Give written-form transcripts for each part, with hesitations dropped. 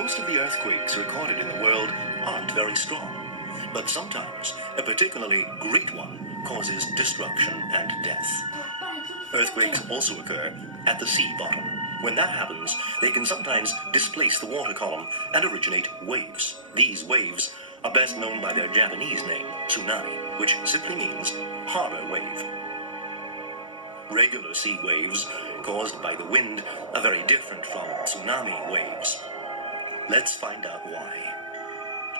Most of the earthquakes recorded in the world aren't very strong, but sometimes a particularly great one causes destruction and death. Earthquakes also occur at the sea bottom. When that happens, they can sometimes displace the water column and originate waves. These waves are best known by their Japanese name, Tsunami, which simply means harbor wave. Regular sea waves caused by the wind are very different from tsunami waves. Let's find out why.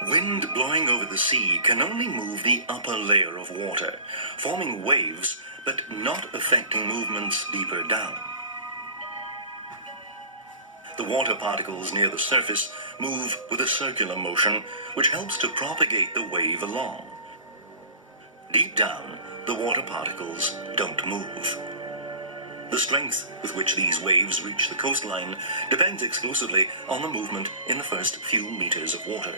Wind blowing over the sea can only move the upper layer of water, forming waves but not affecting movements deeper down. The water particles near the surface move with a circular motion, which helps to propagate the wave along. Deep down, the water particles don't move. The strength with which these waves reach the coastline depends exclusively on the movement in the first few meters of water.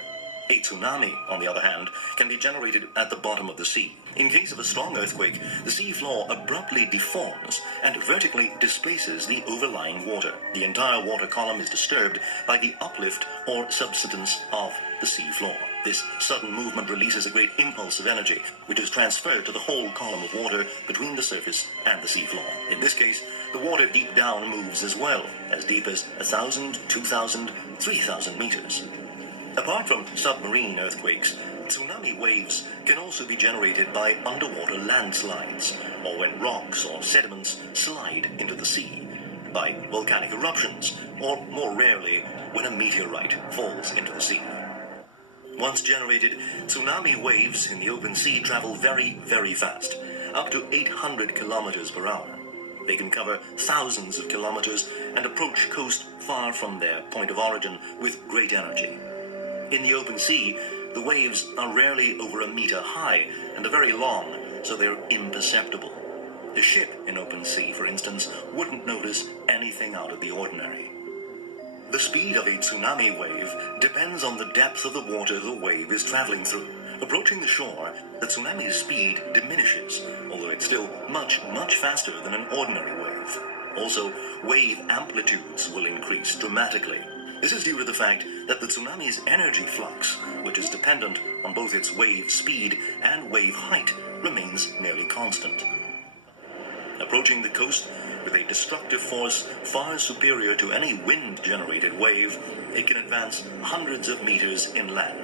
A tsunami, on the other hand, can be generated at the bottom of the sea. In case of a strong earthquake, the sea floor abruptly deforms and vertically displaces the overlying water. The entire water column is disturbed by the uplift or subsidence of the sea floor. This sudden movement releases a great impulse of energy, which is transferred to the whole column of water between the surface and the sea floor. In this case, the water deep down moves as well, as deep as 1,000, 2,000, 3,000 meters. Apart from submarine earthquakes, tsunami waves can also be generated by underwater landslides, or when rocks or sediments slide into the sea, by volcanic eruptions, or more rarely, when a meteorite falls into the sea. Once generated, tsunami waves in the open sea travel very, very fast, up to 800 kilometers per hour. They can cover thousands of kilometers and approach coast far from their point of origin with great energy. In the open sea, the waves are rarely over a meter high and are very long, so they're imperceptible. A ship in open sea, for instance, wouldn't notice anything out of the ordinary. The speed of a tsunami wave depends on the depth of the water the wave is traveling through. Approaching the shore, the tsunami's speed diminishes, although it's still much, much faster than an ordinary wave. Also, wave amplitudes will increase dramatically. This is due to the fact that the tsunami's energy flux, which is dependent on both its wave speed and wave height, remains nearly constant. Approaching the coast with a destructive force far superior to any wind-generated wave, it can advance hundreds of meters inland.